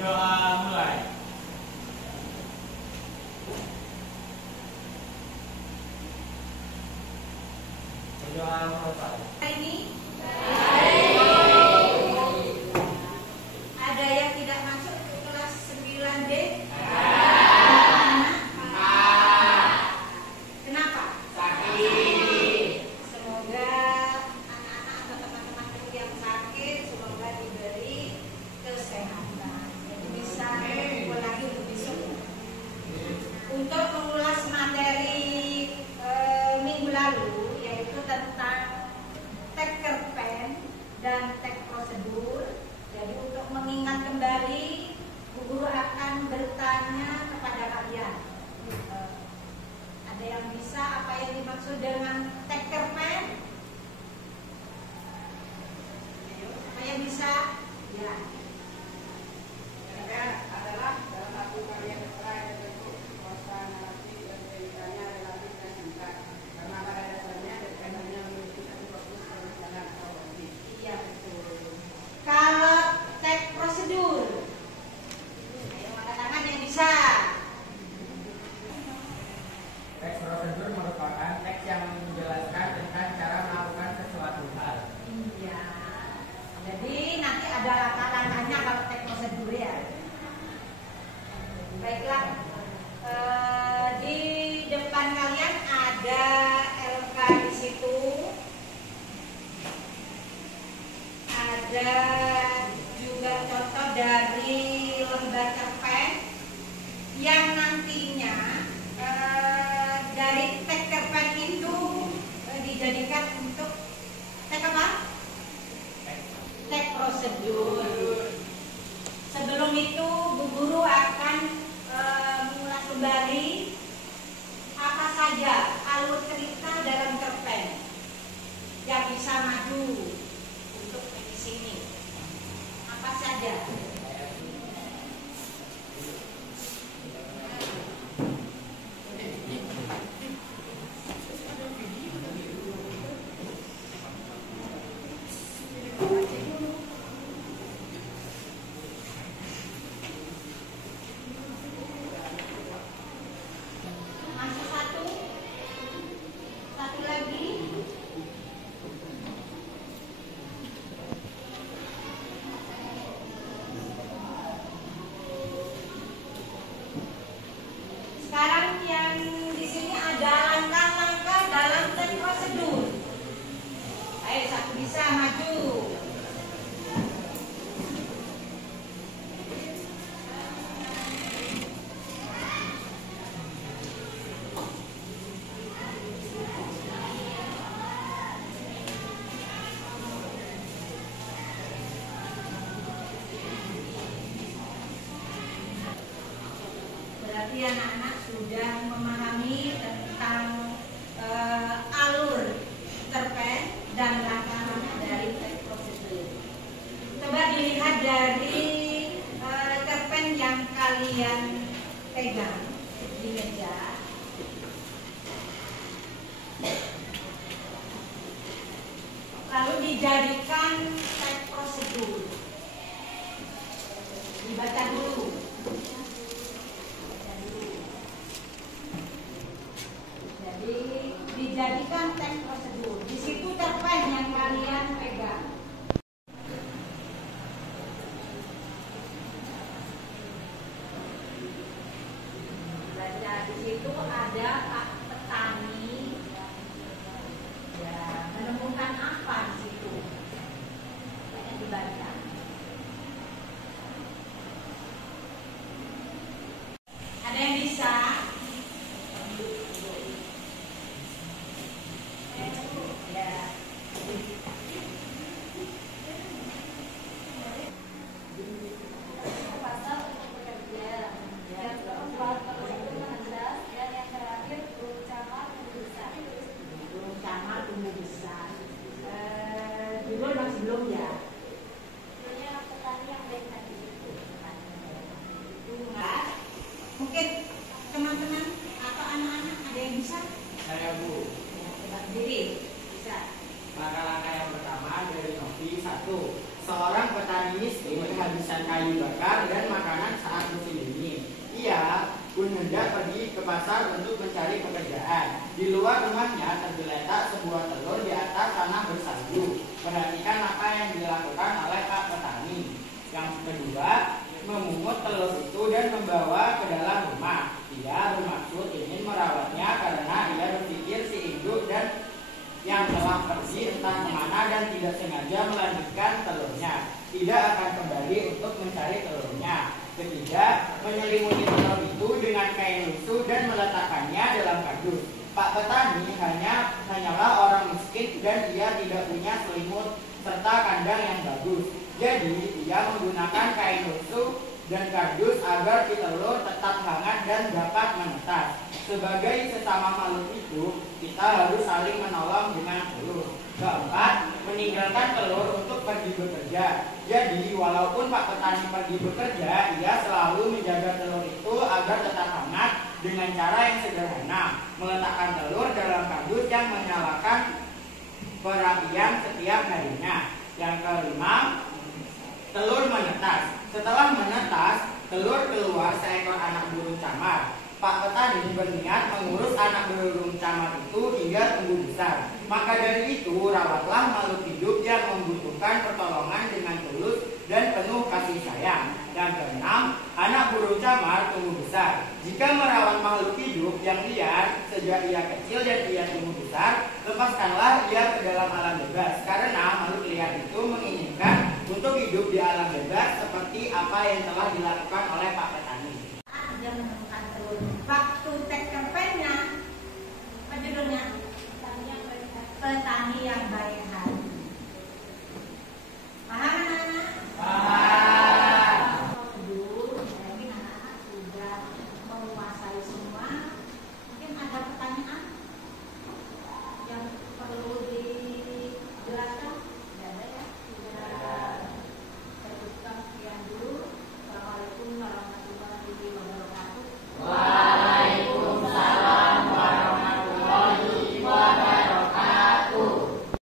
Berdoa mulai. Berdoa mulai. Ini ada yang tidak masuk ke kelas 9D? Kenapa? Semoga anak-anak atau teman-teman yang sakit semoga diberi kesehatan. Jadi bisa kumpul lagi untuk besok. Untuk mengulas materi minggu lalu yaitu tentang teks cerpen dan teks prosedur. Jadi untuk mengingat kembali, Bu Guru akan bertanya kepada kalian. Ada yang bisa apa yang dimaksud dengan teks cerpen? Apa yang bisa? Ya. Adalah dalam satu karya sastra yang bentuk prosa, narasi, dan ceritanya relatif dan singkat. Karena pada dasarnya cerpen hanya memiliki satu fokus perencanaan atau motif. Iya betul. Kalau teks prosedur, ayo angkat tangan yang bisa. Teks prosedur merupakan teks yang menjelaskan tentang cara melakukan sesuatu hal. Iya. Jadi nanti ada langkah-langkahnya kalau teks prosedur ya. Baiklah. Di depan kalian ada LK di situ. Ada juga contoh dari lembar cerpen yang nantinya dari teks cerpen itu dijadikan untuk teks apa? Teks prosedur. Sebelum itu Bu Guru akan mengulas kembali apa saja alur cerita dalam cerpen yang bisa maju untuk edisi ini. Apa saja? Masih satu lagi. Sekarang yang di sini ada langkah-langkah dalam teks prosedur. Ayo satu bisa maju. Berarti anak-anak sudah memahami tentang alur cerpen dan langkah-langkah dari teks prosedur. Coba dilihat dari cerpen yang kalian pegang di meja. Lalu dijadikan teks prosedur. Dibaca dulu. Jadi dijadikan teks prosedur. Di situ cerpen yang kalian pegang. Baca di situ ada Pak Petani. Ya, menemukan apa di situ? Banyak dibaca. Ada yang bisa? Ya. Pasal untuk bekerja, yang keempat itu menendas, dan yang terakhir burung camar tumbuh besar. Burung camar tumbuh besar. Judul masih belum ya? Judulnya anak petani yang baik hati. Enggak. Mungkin teman-teman atau anak-anak ada yang bisa? Saya Bu. Ya, coba berdiri. Bisa. Langkah-langkah yang pertama dari Novi 1. Seorang petani miskin kehabisan kayu bakar dan makanan saat musim dingin. Ia pun hendak pergi ke pasar untuk mencari pekerjaan. Di luar rumahnya tergeletak sebuah telur di atas tanah bersalju. Perhatikan apa yang dilakukan oleh Pak Petani. Yang kedua, memungut telur itu dan membawa ke dalam rumah. Ia bermaksud ingin merawatnya karena ia berpikir si induk dan yang telah pergi entah kemana dan tidak sengaja melanjutkan telurnya tidak akan kembali untuk mencari telurnya. Ketiga, menyelimuti telur itu dengan kain lusuh dan meletakkannya dalam kardus. Pak Petani hanyalah orang miskin dan ia tidak punya selimut serta kandang yang bagus. Jadi ia menggunakan kain lusuh dan kardus agar si telur tetap hangat dan dapat menetas. Sebagai sesama makhluk hidup, kita harus saling menolong dengan telur. Keempat, meninggalkan telur untuk pergi bekerja. Jadi, walaupun Pak Petani pergi bekerja, ia selalu menjaga telur itu agar tetap hangat dengan cara yang sederhana. Meletakkan telur dalam kardus yang menyalakan perapian setiap harinya. Yang kelima, telur menetas. Setelah menetas, telur keluar seekor anak burung camar. Pak Petani berniat mengurus anak burung camar itu hingga tumbuh besar. Maka dari itu, rawatlah makhluk hidup yang membutuhkan pertolongan dengan tulus dan penuh kasih sayang. Yang keenam, anak burung camar tumbuh besar. Jika merawat makhluk hidup yang liar sejak ia kecil dan ia tumbuh besar, lepaskanlah ia ke dalam alam bebas. Karena makhluk liar itu menginginkan untuk hidup di alam bebas seperti apa yang telah dilakukan oleh Pak Petani.